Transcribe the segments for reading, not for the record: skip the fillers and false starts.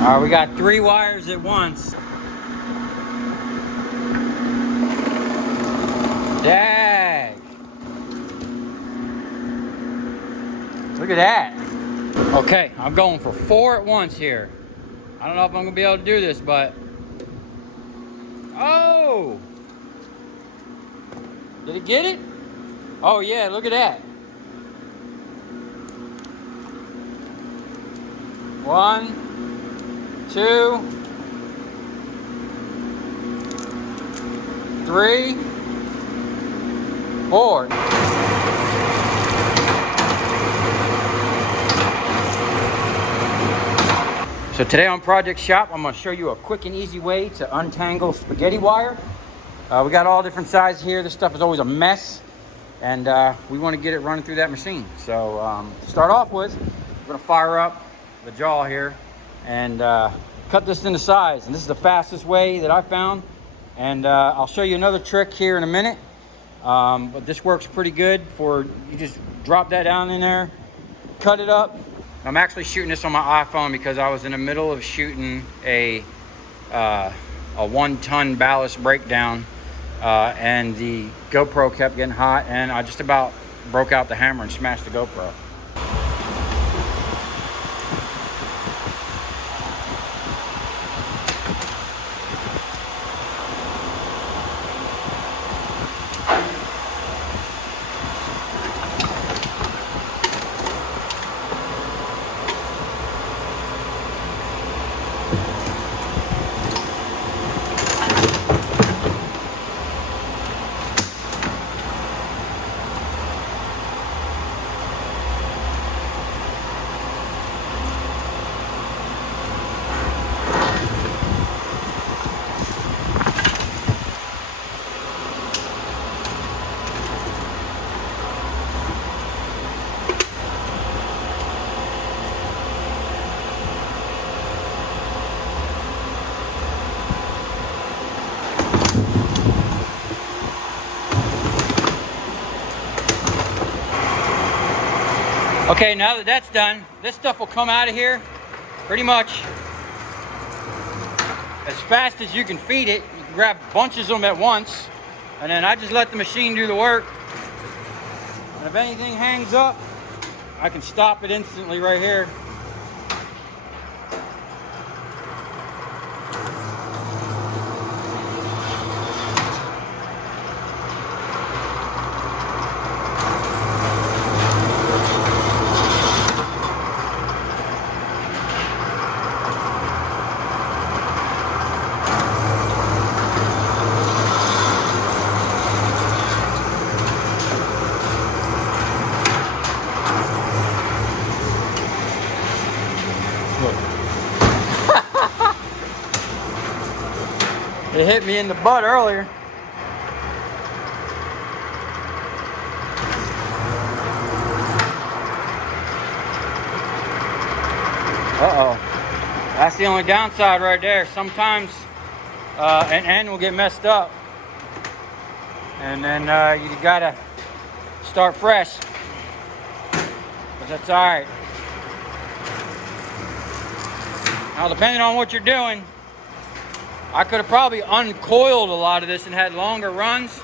All right, we got 3 wires at once. Dag. Look at that. Okay, I'm going for 4 at once here. I don't know if I'm gonna be able to do this, but... Oh! Did it get it? Oh yeah, look at that. 1, 2, 3, 4. So today on Project Shop, I'm going to show you a quick and easy way to untangle spaghetti wire. We got all different sizes here. This stuff is always a mess, and we want to get it running through that machine. So to start off with, we're going to fire up the jaw here and cut this into size. And this is the fastest way that I found. And I'll show you another trick here in a minute. But this works pretty good for, you just drop that down in there, cut it up. I'm actually shooting this on my iPhone because I was in the middle of shooting a 1-ton ballast breakdown, and the GoPro kept getting hot, and I just about broke out the hammer and smashed the GoPro. Okay, now that that's done, this stuff will come out of here pretty much as fast as you can feed it. You can grab bunches of them at once, and then I just let the machine do the work. And if anything hangs up, I can stop it instantly right here. It hit me in the butt earlier. Uh-oh. That's the only downside right there. Sometimes an end will get messed up, and then you gotta start fresh. But that's all right. Now, depending on what you're doing, I could have probably uncoiled a lot of this and had longer runs.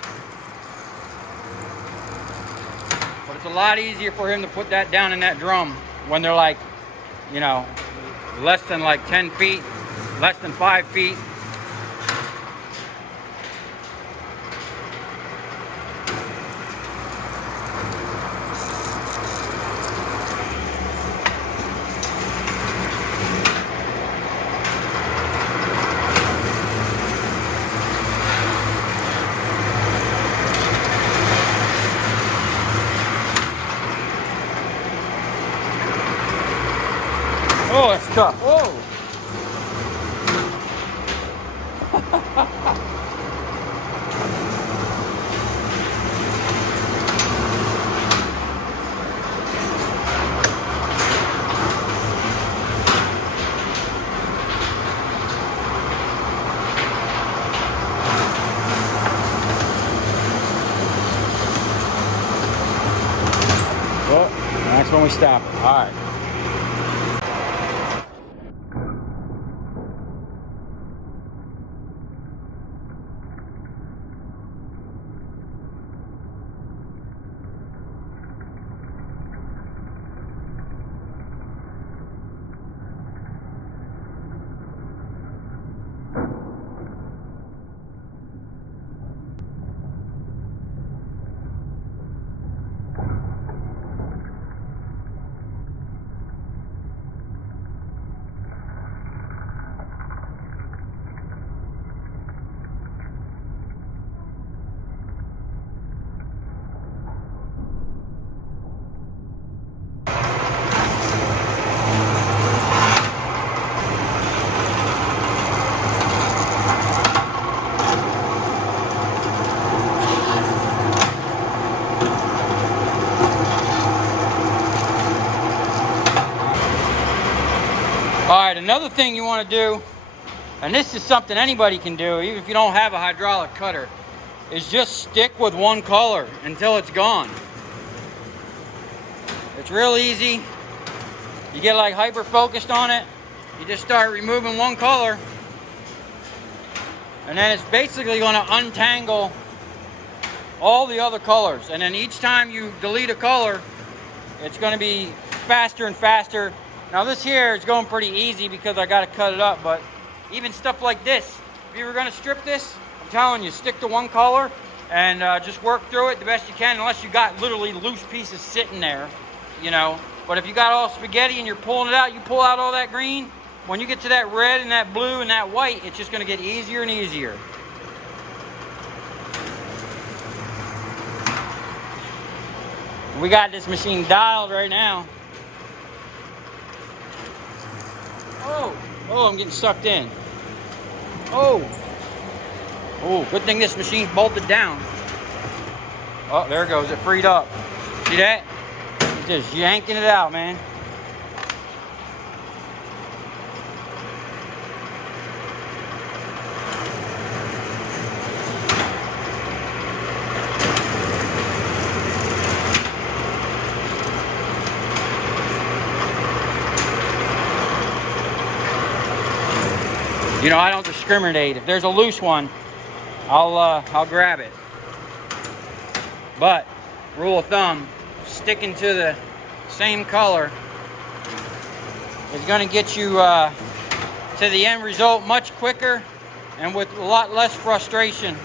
But it's a lot easier for him to put that down in that drum when they're like, you know, less than like 10 feet, less than 5 feet. Oh, that's tough. Whoa. Well, that's when we stop it. All right. thing you want to do, and this is something anybody can do, even if you don't have a hydraulic cutter, is just stick with one color until it's gone. It's real easy. You get like hyper focused on it, you just start removing one color, and then it's basically going to untangle all the other colors. And then each time you delete a color, it's going to be faster and faster. Now this here is going pretty easy because I got to cut it up, but even stuff like this, if you were going to strip this, I'm telling you, stick to one color and just work through it the best you can, unless you got literally loose pieces sitting there, you know. But if you got all spaghetti and you're pulling it out, you pull out all that green, when you get to that red and that blue and that white, it's just going to get easier and easier. We got this machine dialed right now. Oh, I'm getting sucked in. Oh, good thing this machine's bolted down. Oh, there it goes, it freed up. See that? It's just yanking it out, man. You know, I don't discriminate. If there's a loose one, I'll grab it. But rule of thumb, sticking to the same color is going to get you to the end result much quicker and with a lot less frustration.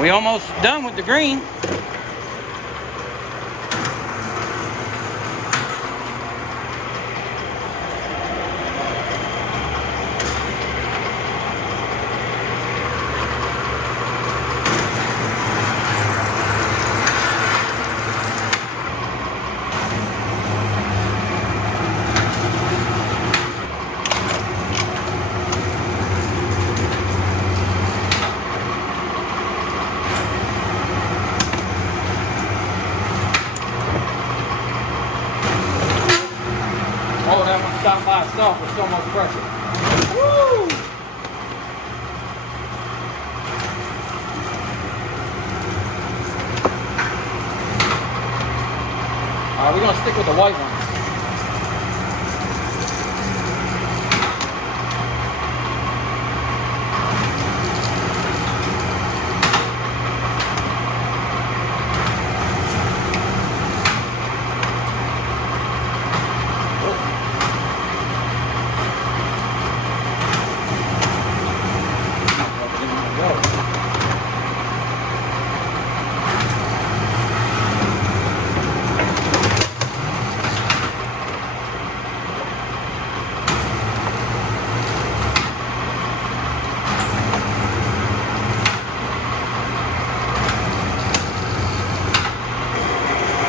We almost done with the green. Oh, that one stopped by itself with so much pressure. Woo! We're going to stick with the white one.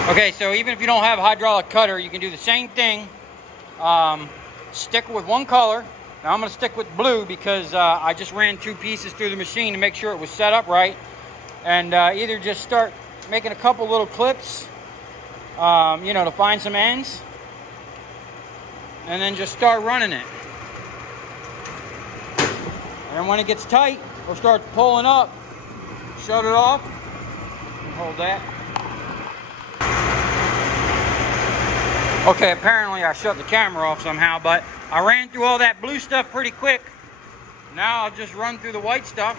Okay, so even if you don't have a hydraulic cutter, you can do the same thing. Stick with one color. Now I'm going to stick with blue because I just ran two pieces through the machine to make sure it was set up right. And either just start making a couple little clips, you know, to find some ends. And then just start running it. And when it gets tight or starts pulling up, shut it off. Hold that. Okay, apparently I shut the camera off somehow, but I ran through all that blue stuff pretty quick. Now I'll just run through the white stuff.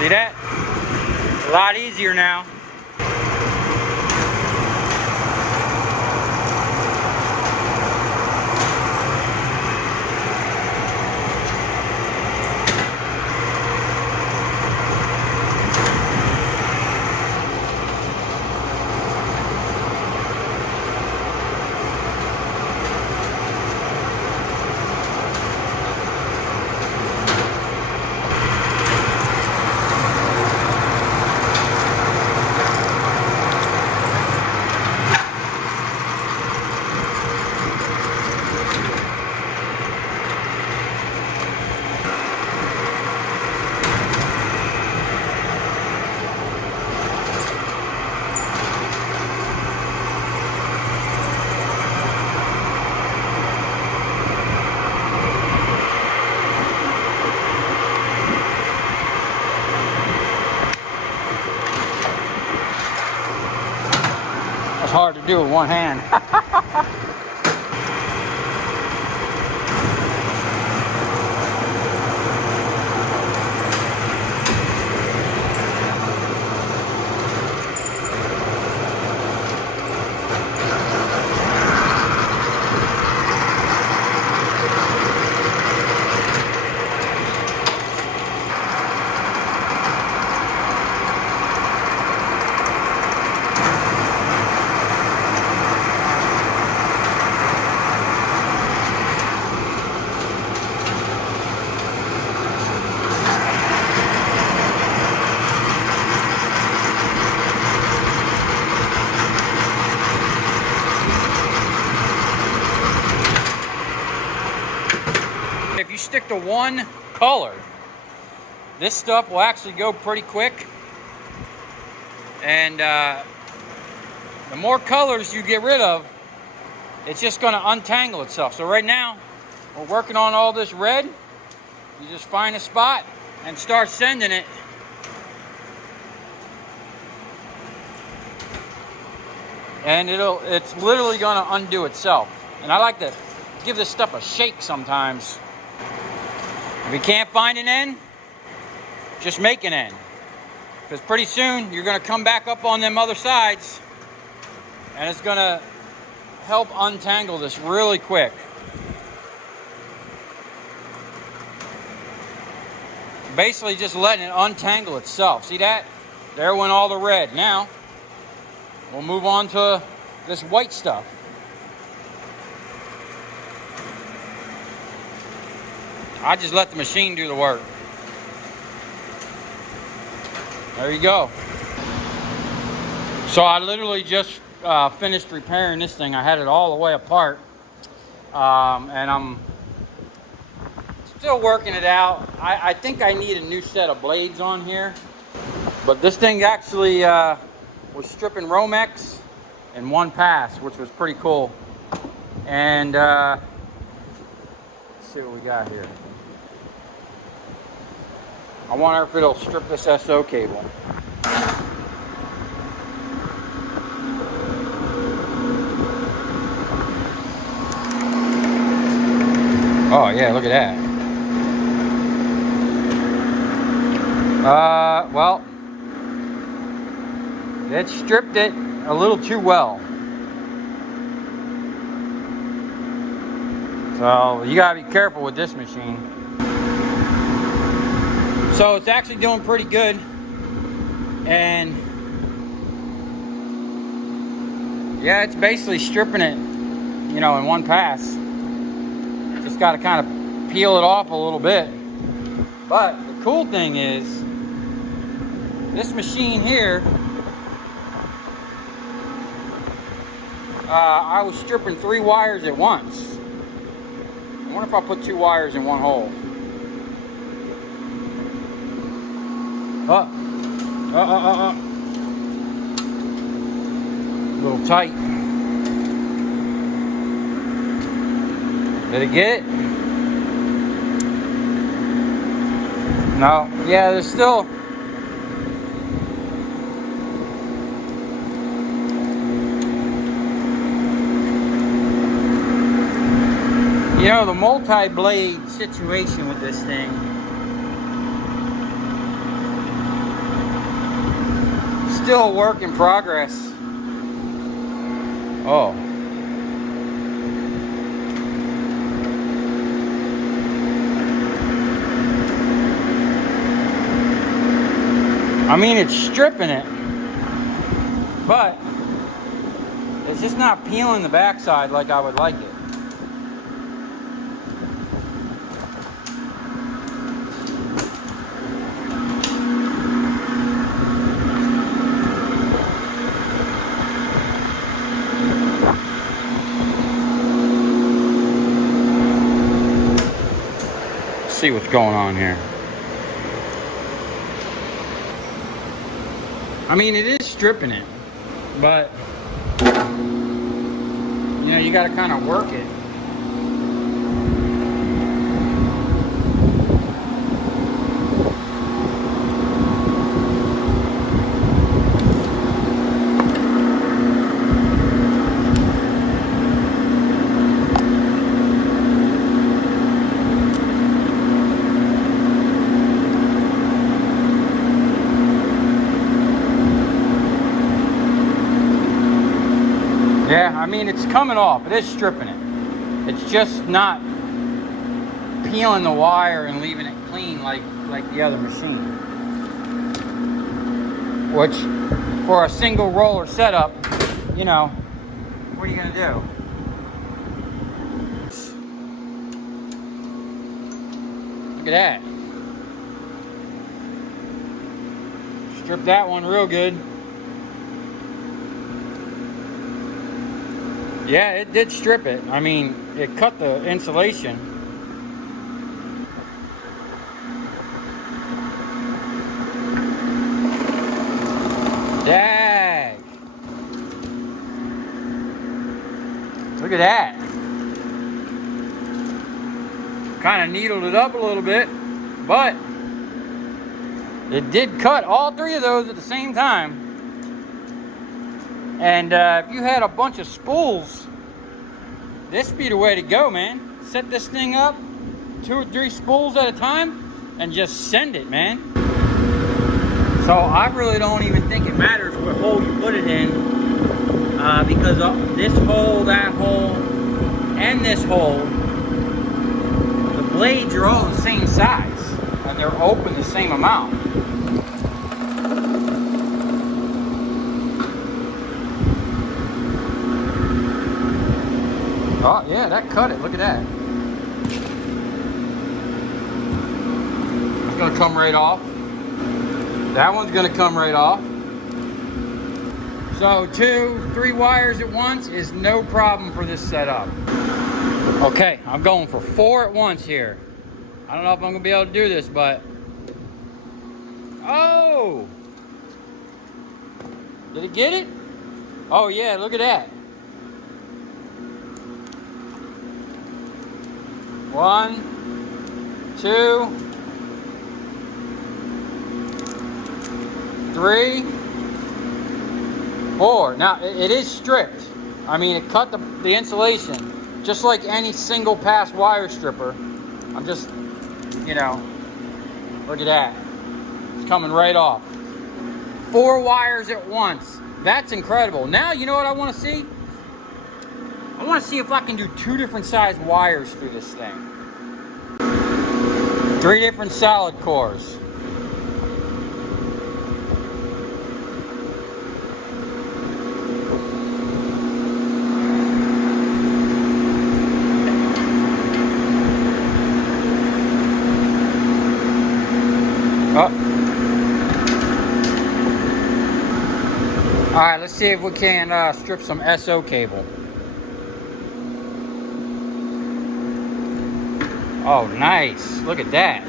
See that? It's a lot easier now. hard to do with one hand. If you stick to one color, this stuff will actually go pretty quick. And the more colors you get rid of, it's just going to untangle itself. So right now, we're working on all this red. You just find a spot and start sending it. And it's literally going to undo itself. And I like to give this stuff a shake sometimes. If you can't find an end, just make an end. Because pretty soon you're going to come back up on them other sides and it's going to help untangle this really quick. Basically just letting it untangle itself. See that? There went all the red. Now we'll move on to this white stuff. I just let the machine do the work. There you go. So I literally just finished repairing this thing. I had it all the way apart. And I'm still working it out. I think I need a new set of blades on here. But this thing actually was stripping Romex in one pass, which was pretty cool. And let's see what we got here. I wonder if it'll strip this SO cable. Oh yeah, look at that. Well, it stripped it a little too well. So you gotta be careful with this machine. So it's actually doing pretty good, and yeah, it's basically stripping it, you know, in one pass. Just got to kind of peel it off a little bit. But the cool thing is, this machine here, I was stripping 3 wires at once. I wonder if I put 2 wires in one hole. A little tight. Did it get it? No. Yeah, there's still... You know, the multi-blade situation with this thing, still a work in progress. Oh. I mean, it's stripping it, but it's just not peeling the backside like I would like it. See what's going on here. I mean, it is stripping it, but you know, you got to kind of work it. Yeah, I mean, it's coming off. It is stripping it. It's just not peeling the wire and leaving it clean like the other machine. Which, for a single roller setup, you know, what are you gonna do? Look at that. Strip that one real good. Yeah, it did strip it. I mean, it cut the insulation. Dag. Look at that. Kind of needled it up a little bit, but it did cut all three of those at the same time. And if you had a bunch of spools, this would be the way to go, man. Set this thing up, 2 or 3 spools at a time, and just send it, man. So I really don't even think it matters what hole you put it in, because this hole, that hole, and this hole, the blades are all the same size, and they're open the same amount. Oh, yeah, that cut it. Look at that. It's going to come right off. That one's going to come right off. So 2, 3 wires at once is no problem for this setup. Okay, I'm going for 4 at once here. I don't know if I'm going to be able to do this, but... Oh! Did it get it? Oh, yeah, look at that. 1, 2, 3, 4. Now, it is stripped. I mean, it cut the insulation, just like any single pass wire stripper. I'm just, you know, look at that. It's coming right off. 4 wires at once. That's incredible. Now, you know what I want to see? I want to see if I can do 2 different size wires through this thing. 3 different solid cores. Oh. All right, let's see if we can strip some SO cable. Oh, nice. Look at that.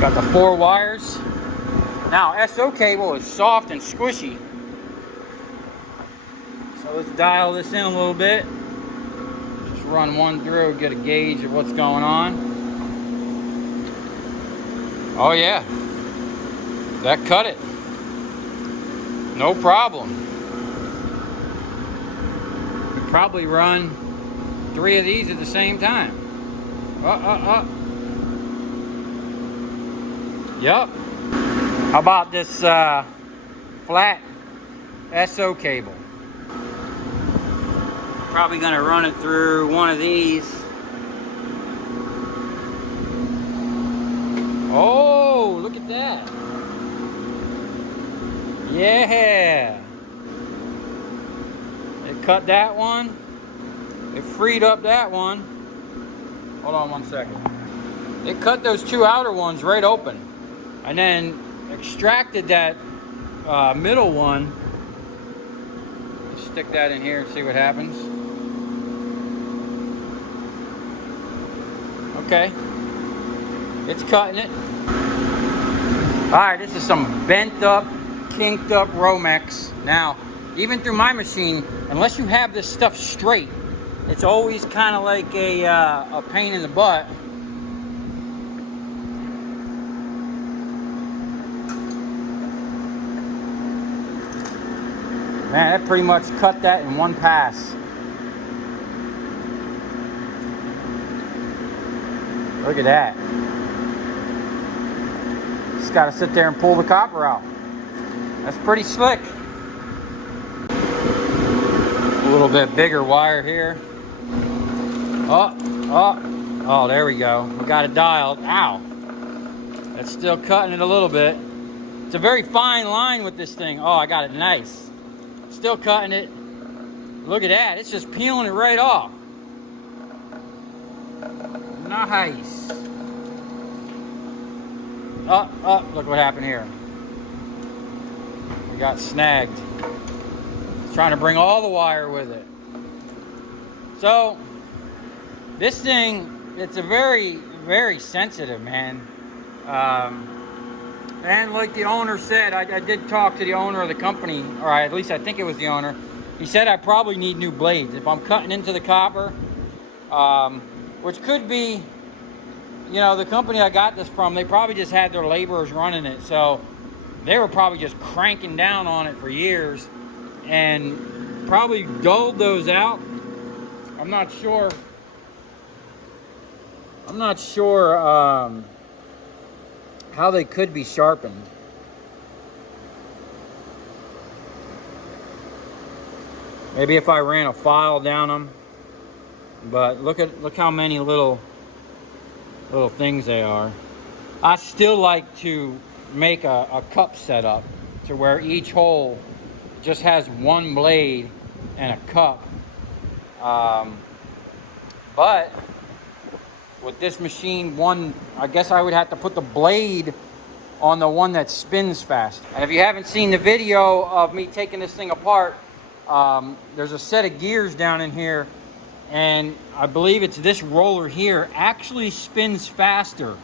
Got the 4 wires. Now, SO cable is soft and squishy. So let's dial this in a little bit. Just run one through, get a gauge of what's going on. Oh, yeah. That cut it. No problem. Could probably run 3 of these at the same time. Yup. How about this flat SO cable? Probably gonna run it through one of these. Oh, look at that. Yeah. It cut that one. It freed up that one. Hold on one second. It cut those 2 outer ones right open. And then extracted that middle one. Let's stick that in here and see what happens. Okay. It's cutting it. Alright, this is some bent up, kinked up Romex. Now, even through my machine, unless you have this stuff straight, it's always kind of like a pain in the butt. Man, that pretty much cut that in one pass. Look at that. Just got to sit there and pull the copper out. That's pretty slick. little bit bigger wire here. Oh, there we go. We got it dialed. Ow. It's still cutting it a little bit. It's a very fine line with this thing. Oh, I got it nice. Still cutting it. Look at that. It's just peeling it right off. Nice. Look what happened here. We got snagged. It's trying to bring all the wire with it. So, this thing, it's a very, very sensitive, man. And like the owner said, I did talk to the owner of the company, or at least I think it was the owner. He said I probably need new blades. If I'm cutting into the copper, which could be, you know, the company I got this from, they probably just had their laborers running it. So they were probably just cranking down on it for years and probably dulled those out. I'm not sure how they could be sharpened. Maybe if I ran a file down them. But look how many little things they are. I still like to make a cup setup to where each hole just has one blade and a cup. But with this machine, I guess I would have to put the blade on the one that spins fast. And if you haven't seen the video of me taking this thing apart, there's a set of gears down in here, and I believe it's this roller here actually spins faster.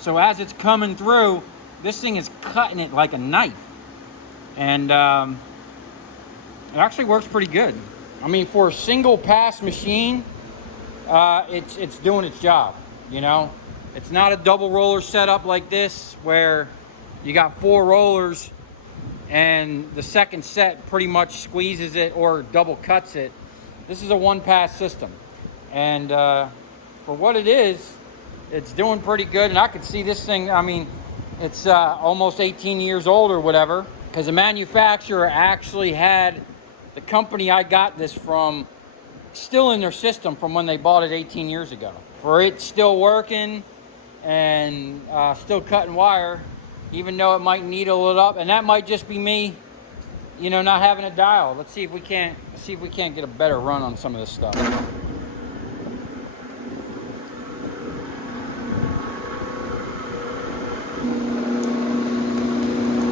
So as it's coming through, this thing is cutting it like a knife. And it actually works pretty good. I mean, for a single pass machine, it's doing its job, you know? It's not a double roller setup like this where you got 4 rollers and the second set pretty much squeezes it or double cuts it. This is a one-pass system. And for what it is, it's doing pretty good. And I could see this thing, I mean, it's almost 18 years old or whatever, because the manufacturer actually had the company I got this from still in their system from when they bought it 18 years ago. For it still working and still cutting wire, even though it might needle it up, and that might just be me, you know, not having a dial. Let's see if we can't get a better run on some of this stuff.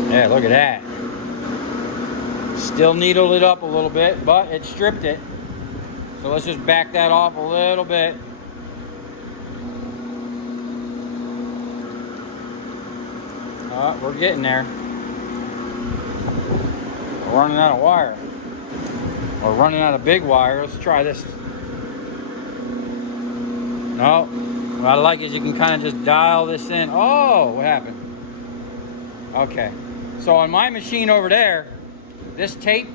Yeah, look at that. Still needled it up a little bit, but it stripped it. So let's just back that off a little bit. We're getting there. We're running out of wire. We're running out of big wire. Let's try this. No. What I like is you can kind of just dial this in. Oh, what happened? Okay. So on my machine over there, this tape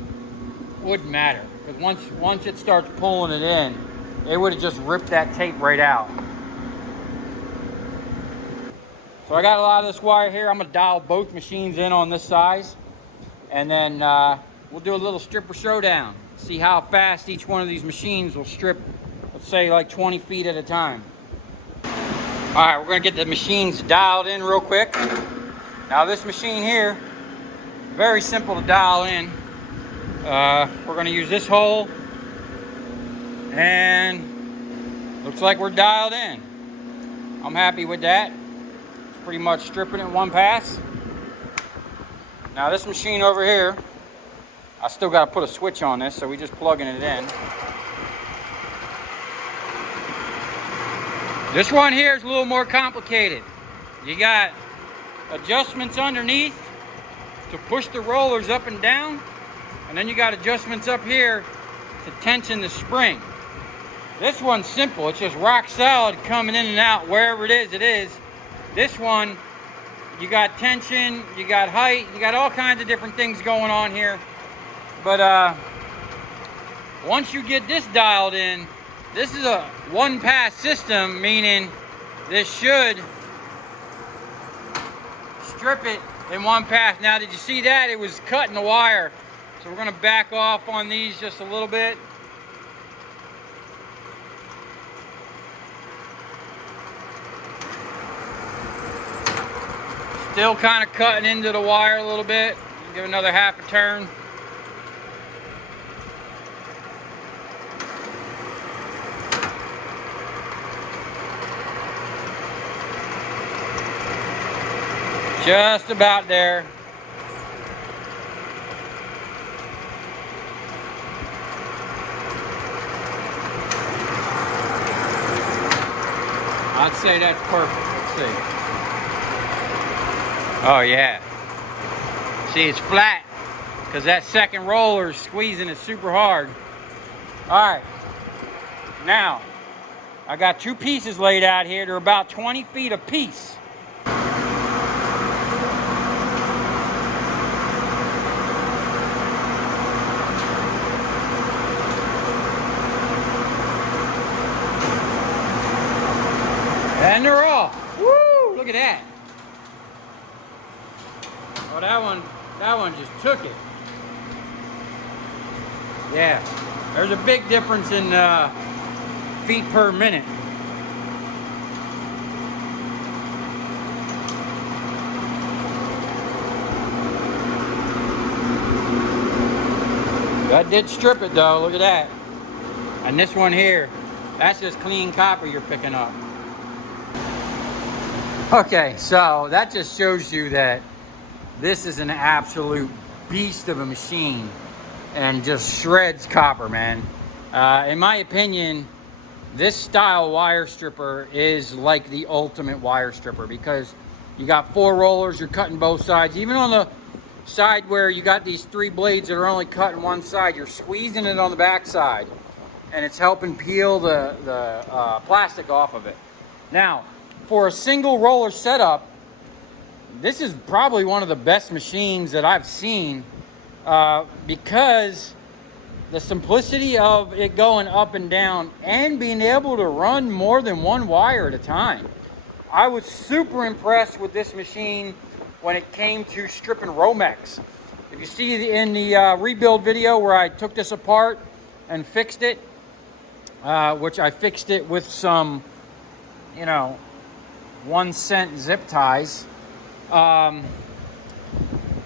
wouldn't matter. Because once it starts pulling it in, it would have just ripped that tape right out. So I got a lot of this wire here. I'm going to dial both machines in on this size. And then we'll do a little stripper showdown. See how fast each one of these machines will strip, let's say like 20 feet at a time. Alright, we're going to get the machines dialed in real quick. Now this machine here, very simple to dial in. We're going to use this hole. And looks like we're dialed in. I'm happy with that. Pretty much stripping it in one pass. Now this machine over here, I still got to put a switch on this, so we just plugging it in. This one here is a little more complicated. You got adjustments underneath to push the rollers up and down, and then you got adjustments up here to tension the spring. This one's simple. It's just rock solid coming in and out wherever it is, it is. This one, you got tension, you got height, you got all kinds of different things going on here. But once you get this dialed in, this is a one-pass system, meaning this should strip it in one pass. Now, did you see that? It was cutting the wire. So we're going to back off on these just a little bit. Still kind of cutting into the wire a little bit. Give another half a turn. Just about there. I'd say that's perfect. Let's see. Oh yeah. See, it's flat because that second roller is squeezing it super hard. All right. Now, I got two pieces laid out here. They're about 20 feet a piece. And they're off. Woo! Look at that. Oh, that one just took it. Yeah. There's a big difference in feet per minute. That did strip it though, look at that. And this one here, that's just clean copper you're picking up. Okay, so that just shows you that this is an absolute beast of a machine and just shreds copper, man. In my opinion, this style wire stripper is like the ultimate wire stripper because you got 4 rollers, you're cutting both sides. Even on the side where you got these 3 blades that are only cutting one side, you're squeezing it on the back side and it's helping peel the plastic off of it. Now, for a single roller setup, this is probably one of the best machines that I've seen because the simplicity of it going up and down and being able to run more than one wire at a time. I was super impressed with this machine when it came to stripping Romex. If you see in the rebuild video where I took this apart and fixed it, which I fixed it with some, 1-cent zip ties,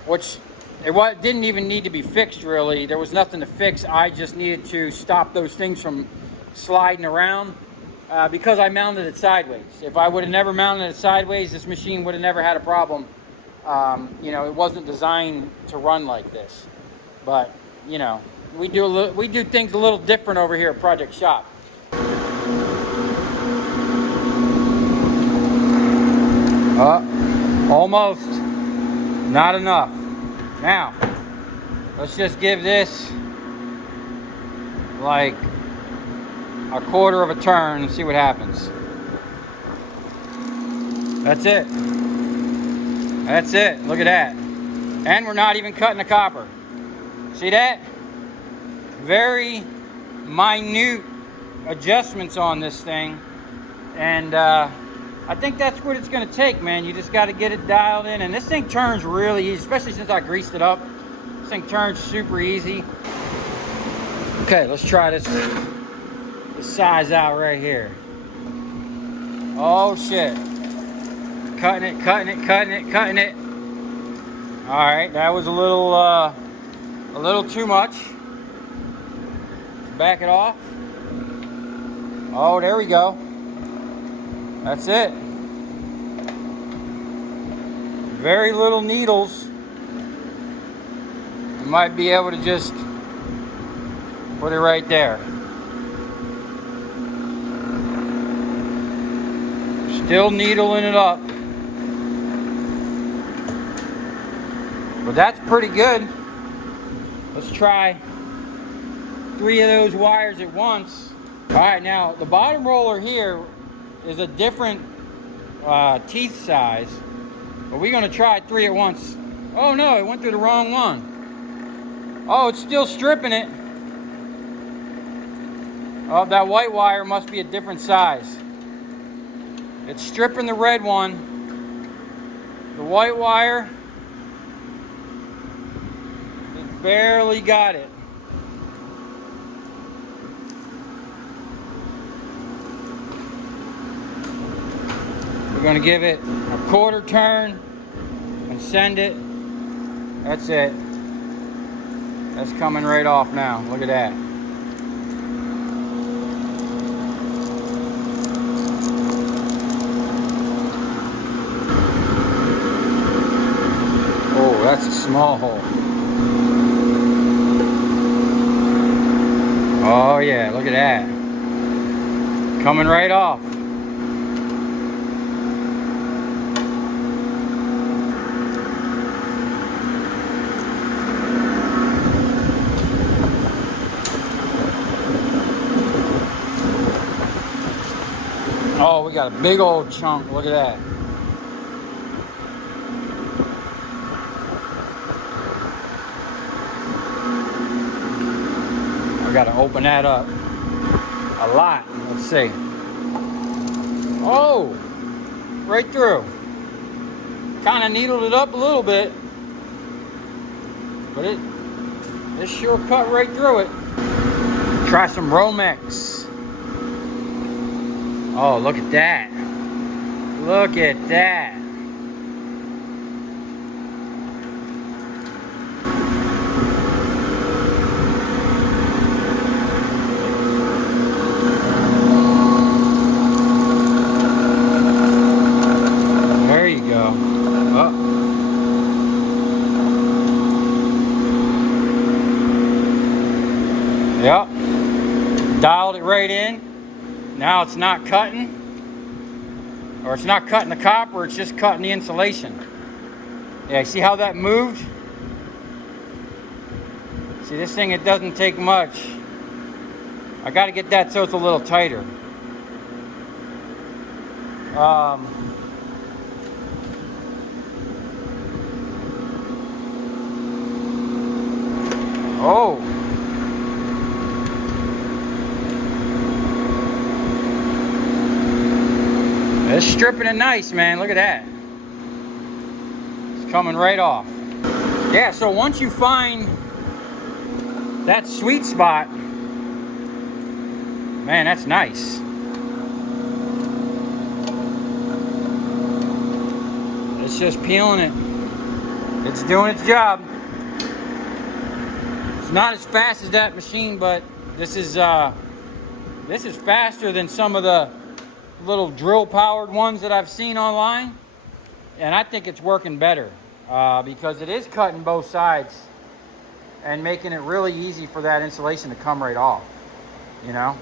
which it didn't even need to be fixed really. There was nothing to fix. I just needed to stop those things from sliding around because I mounted it sideways. If I would have never mounted it sideways, this machine would have never had a problem. It wasn't designed to run like this. But, we do things a little different over here at Project Shop. Almost. Not enough. Now, let's just give this like a quarter of a turn and see what happens. That's it. That's it. Look at that. And we're not even cutting the copper. See that? Very minute adjustments on this thing. And I think that's what it's going to take, man. You just got to get it dialed in. And this thing turns really easy, especially since I greased it up. This thing turns super easy. Okay, let's try this size out right here. Oh, shit. Cutting it, cutting it, cutting it, cutting it. All right, that was a little too much. Let's back it off. Oh, there we go. That's it. Very little needles. You might be able to just put it right there. Still needling it up. But that's pretty good. Let's try 3 of those wires at once. All right, now the bottom roller here is a different teeth size, but we're gonna try 3 at once. Oh no, it went through the wrong one. Oh, it's still stripping it. Oh, that white wire must be a different size. It's stripping the red one. The white wire, it barely got it. We're going to give it a quarter turn send it. That's it. That's coming right off now. Look at that. Oh, that's a small hole. Oh yeah, look at that. Coming right off. Oh, we got a big old chunk. Look at that. I got to open that up a lot. Let's see. Oh, right through. Kind of needled it up a little bit, but it sure cut right through it. Try some Romex. Oh, look at that. Look at that. There you go. Oh. Yep. Dialed it right in. Now it's not cutting, or it's not cutting the copper, it's just cutting the insulation. Yeah, see how that moved? See, this thing, it doesn't take much. I got to get that so it's a little tighter. Oh. It's stripping it nice, man. Look at that. It's coming right off. Yeah, so once you find that sweet spot, man, that's nice. It's just peeling it. It's doing its job. It's not as fast as that machine, but this is faster than some of the little drill powered ones that I've seen online, and I think it's working better because it is cutting both sides and making it really easy for that insulation to come right off. You know,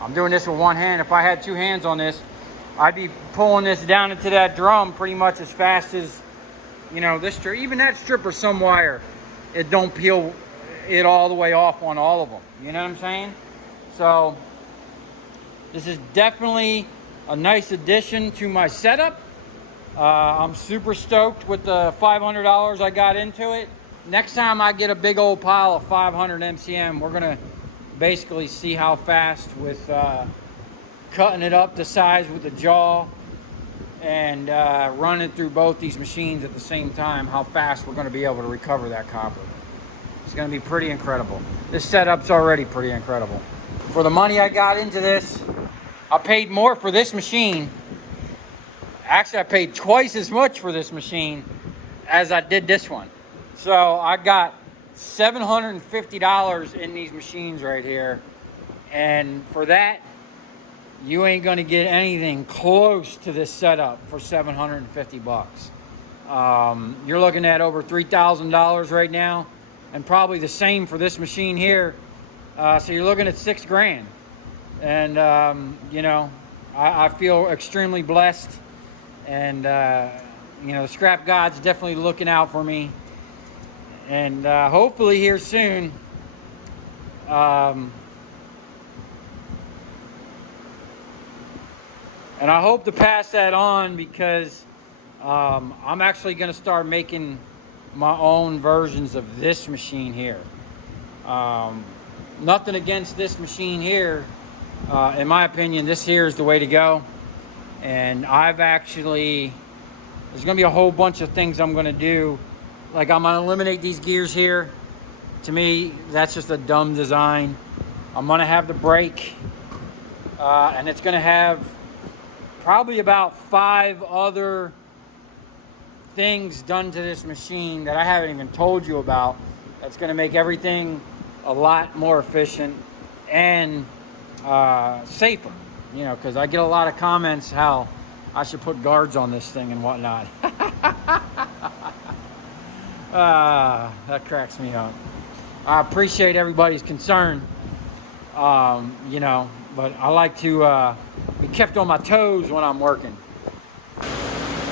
I'm doing this with one hand. If I had two hands on this, I'd be pulling this down into that drum pretty much as fast as, you know, this strip. Even that strip or some wire, it don't peel it all the way off on all of them. You know what I'm saying? So this is definitely a nice addition to my setup. I'm super stoked with the $500 I got into it. Next time I get a big old pile of 500 MCM, we're gonna basically see how fast with cutting it up to size with the jaw and running through both these machines at the same time, how fast we're gonna be able to recover that copper. It's gonna be pretty incredible. This setup's already pretty incredible. For the money I got into this, I paid more for this machine. Actually, I paid twice as much for this machine as I did this one. So I got $750 in these machines right here. And for that, you ain't gonna get anything close to this setup for 750 bucks. You're looking at over $3,000 right now, and probably the same for this machine here. So you're looking at $6 grand. And, you know, I feel extremely blessed. And, you know, the scrap god's definitely looking out for me. And hopefully here soon, and I hope to pass that on because I'm actually going to start making my own versions of this machine here. Nothing against this machine here. In my opinion, this here is the way to go. And I've actually, there's going to be a whole bunch of things I'm going to do. Like I'm going to eliminate these gears here. To me, that's just a dumb design. I'm going to have the brake. And it's going to have probably about five other things done to this machine that I haven't even told you about. That's going to make everything a lot more efficient and safer. You know, because I get a lot of comments how I should put guards on this thing and whatnot. That cracks me up. I appreciate everybody's concern, you know, but I like to be kept on my toes when I'm working.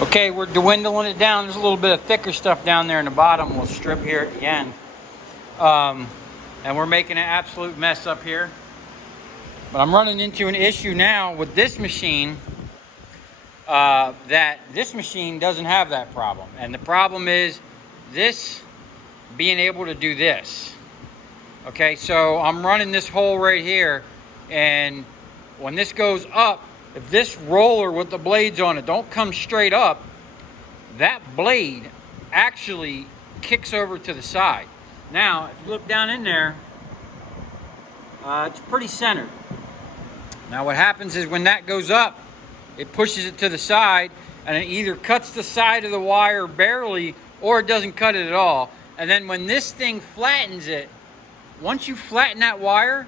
Okay, we're dwindling it down. There's a little bit of thicker stuff down there in the bottom. We'll strip here at the end. And we're making an absolute mess up here. But I'm running into an issue now with this machine, that this machine doesn't have that problem. And the problem is this being able to do this. Okay, so I'm running this hole right here, and when this goes up, if this roller with the blades on it don't come straight up, that blade actually kicks over to the side. Now, if you look down in there, it's pretty centered. Now what happens is when that goes up, it pushes it to the side, and it either cuts the side of the wire barely, or it doesn't cut it at all. And then when this thing flattens it, once you flatten that wire,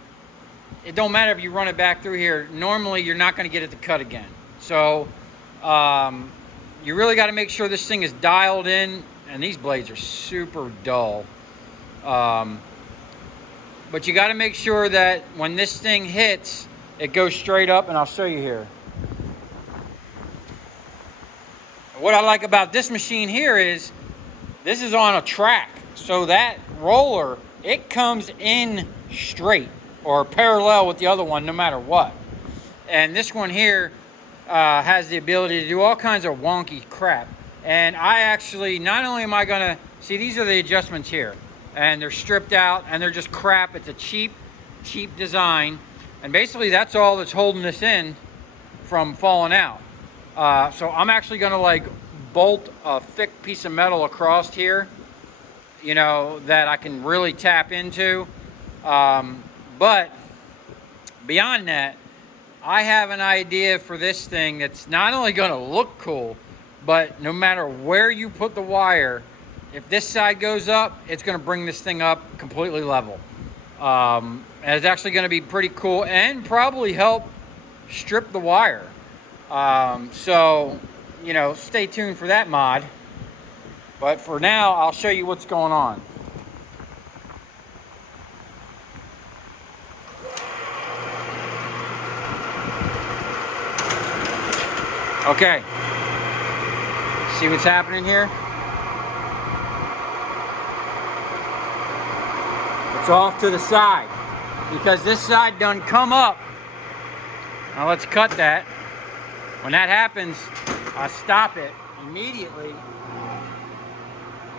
it don't matter if you run it back through here. Normally, you're not going to get it to cut again. So you really got to make sure this thing is dialed in. And these blades are super dull. But you got to make sure that when this thing hits, it goes straight up. And I'll show you here. What I like about this machine here is this is on a track. So that roller, it comes in straight or parallel with the other one no matter what. And this one here has the ability to do all kinds of wonky crap. And I actually, not only am I gonna, see these are the adjustments here, and they're stripped out and they're just crap. It's a cheap design. And basically that's all that's holding this in from falling out. So I'm actually gonna like bolt a thick piece of metal across here, you know, that I can really tap into. But beyond that, I have an idea for this thing that's not only going to look cool, but no matter where you put the wire, if this side goes up, it's going to bring this thing up completely level. And it's actually going to be pretty cool and probably help strip the wire. So, you know, stay tuned for that mod. But for now, I'll show you what's going on. Okay, see what's happening here? It's off to the side because this side done come up. Now let's cut that. When that happens, I stop it immediately.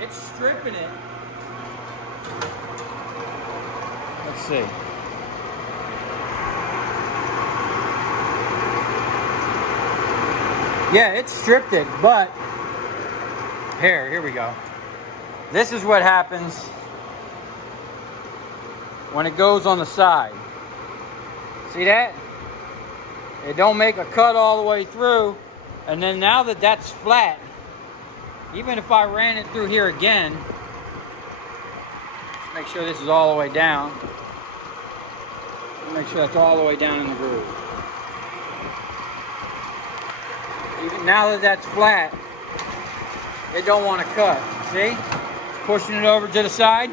It's stripping it. Let's see. Yeah, it stripped it, but here we go. This is what happens when it goes on the side. See that? It don't make a cut all the way through. And then now that that's flat, even if I ran it through here again, let's make sure this is all the way down. Make sure that's all the way down in the groove. Even now that that's flat, it don't want to cut. See? It's pushing it over to the side.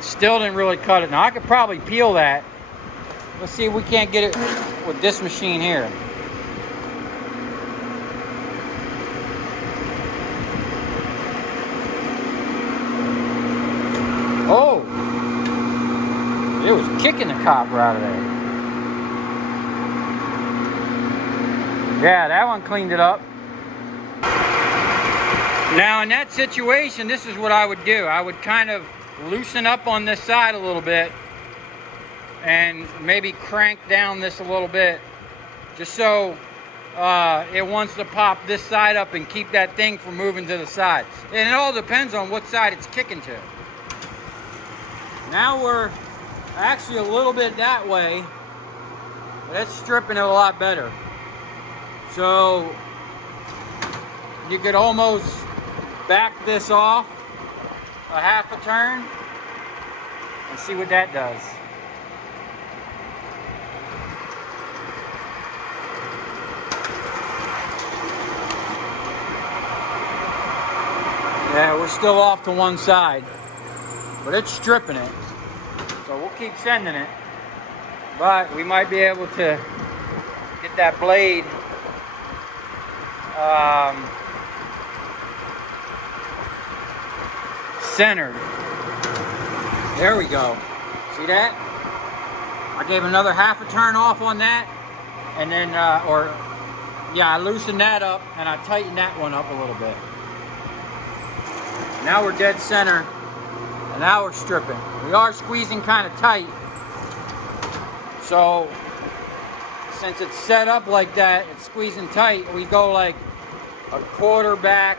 Still didn't really cut it. Now I could probably peel that. Let's see if we can't get it with this machine here. Oh! It was kicking the copper out of there. Yeah, that one cleaned it up. Now in that situation, this is what I would do. I would kind of loosen up on this side a little bit and maybe crank down this a little bit just so it wants to pop this side up and keep that thing from moving to the side. And it all depends on what side it's kicking to. Now we're actually a little bit that way, but it's stripping it a lot better. So You could almost back this off a half a turn and see what that does. Yeah, we're still off to one side, but it's stripping it. So we'll keep sending it, but we might be able to get that blade centered. There we go. See that? I gave another half a turn off on that, and then, I loosened that up and I tightened that one up a little bit. Now we're dead center, and now we're stripping. We are squeezing kind of tight, so since it's set up like that, it's squeezing tight, we go like a quarter back.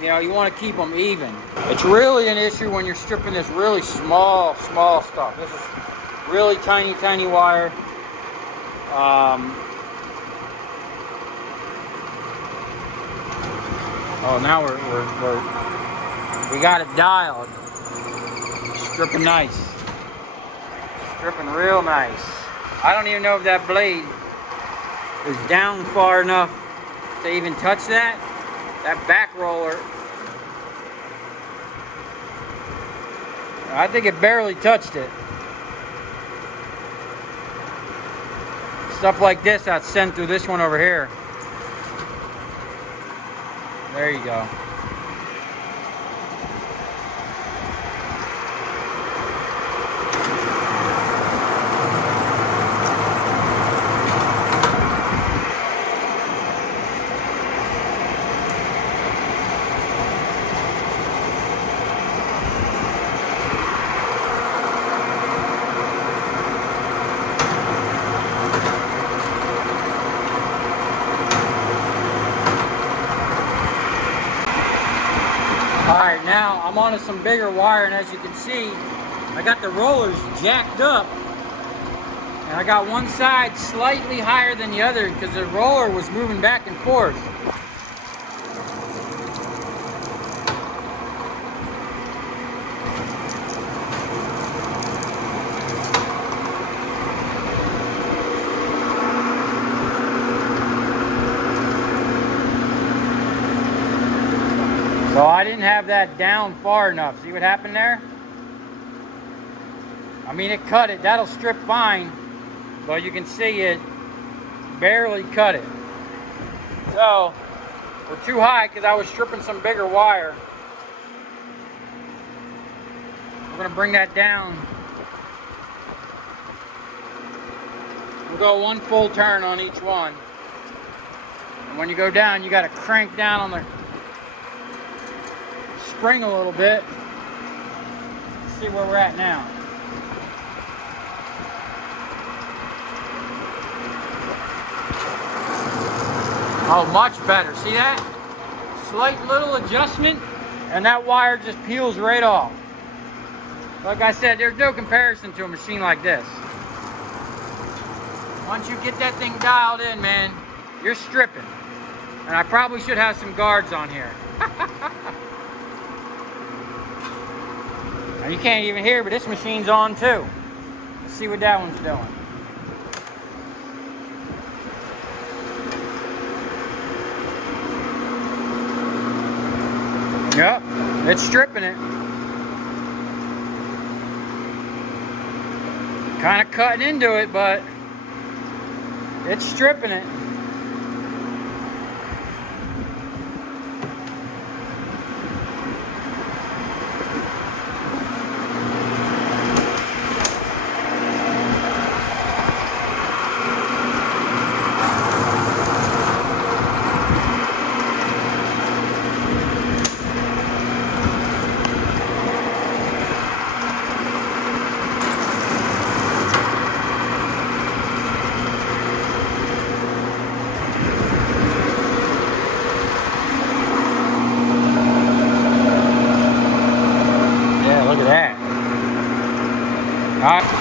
You know, you want to keep them even. It's really an issue when you're stripping this really small stuff. This is really tiny wire. Oh, now we got it dialed. Stripping nice. Stripping real nice. I don't even know if that blade is down far enough to even touch that. That back roller, I think it barely touched it. Stuff like this I'd send through this one over here. There you go. Alright, now I'm onto some bigger wire, and as you can see, I got the rollers jacked up, and I got one side slightly higher than the other because the roller was moving back and forth. So I didn't have that down far enough. See what happened there? I mean, it cut it. That'll strip fine, but you can see it barely cut it. So we're too high because I was stripping some bigger wire. We're gonna bring that down. We'll go one full turn on each one. And when you go down, you gotta crank down on the spring a little bit. Let's see where we're at now. Oh, much better. See that? Slight little adjustment, and that wire just peels right off. Like I said, there's no comparison to a machine like this. Once you get that thing dialed in, man, you're stripping. And I probably should have some guards on here. Now you can't even hear, but this machine's on too. Let's see what that one's doing. Yep, it's stripping it. Kind of cutting into it, but it's stripping it.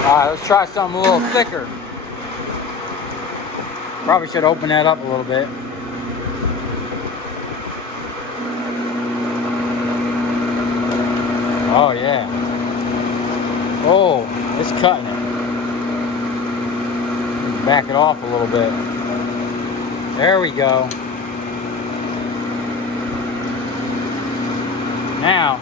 Alright, let's try something a little thicker. Probably should open that up a little bit. Oh yeah. Oh, it's cutting it. Back it off a little bit. There we go. Now,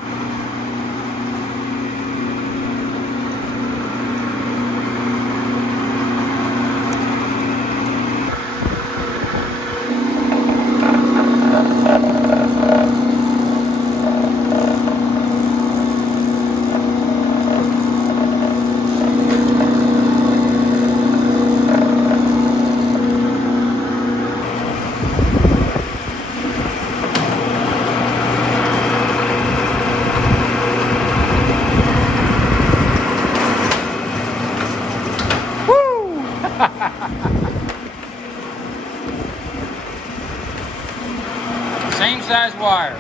same size wire.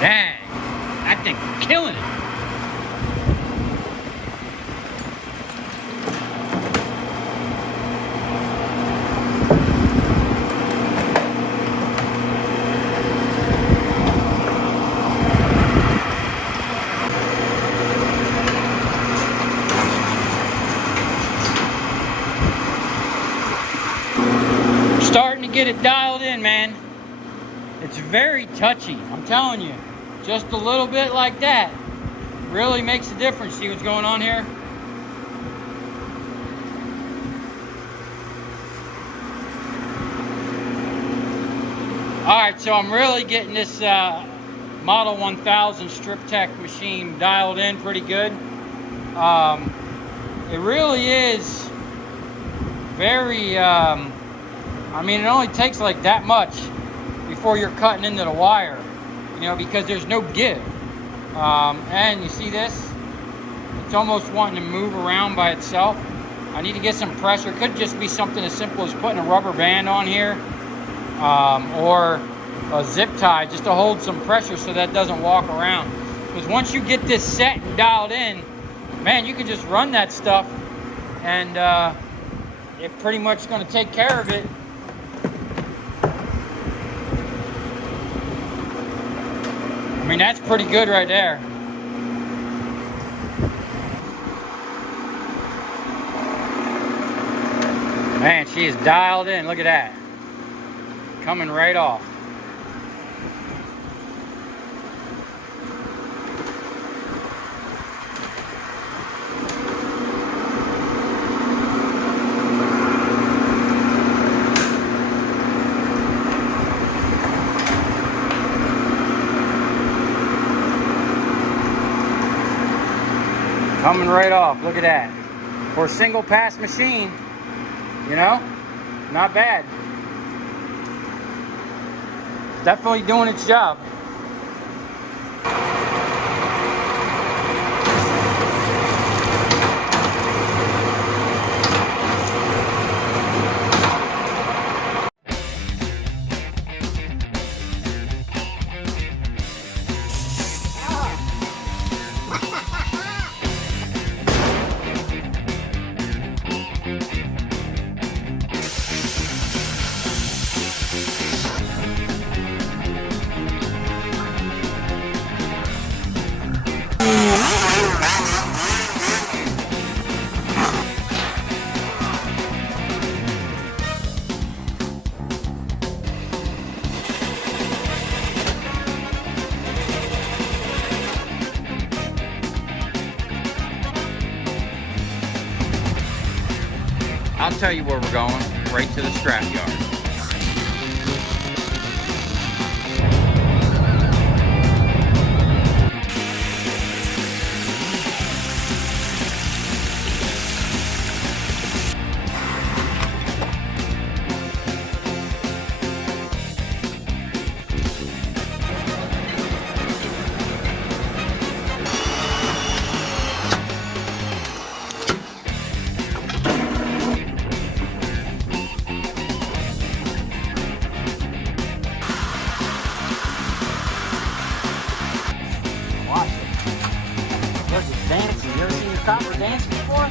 Dang, that thing's killing it. Starting to get it dialed in, man. It's very touchy, I'm telling you. Just a little bit like that really makes a difference. See what's going on here? Alright, so I'm really getting this Model 1000 Strip Tech machine dialed in pretty good. It really is very, I mean, it only takes like that much before you're cutting into the wire, you know, because there's no give. And you see this? It's almost wanting to move around by itself. I need to get some pressure. It could just be something as simple as putting a rubber band on here, or a zip tie just to hold some pressure so that it doesn't walk around. Because once you get this set and dialed in, man, you can just run that stuff and it's pretty much going to take care of it. I mean, that's pretty good right there. Man, she is dialed in. Look at that. Coming right off. Coming right off, look at that. For a single pass machine, you know, not bad. Definitely doing its job. I'll tell you where we're going, right to the scrap yard. Watch it. Look, it's dancing. You ever seen the copper dance before?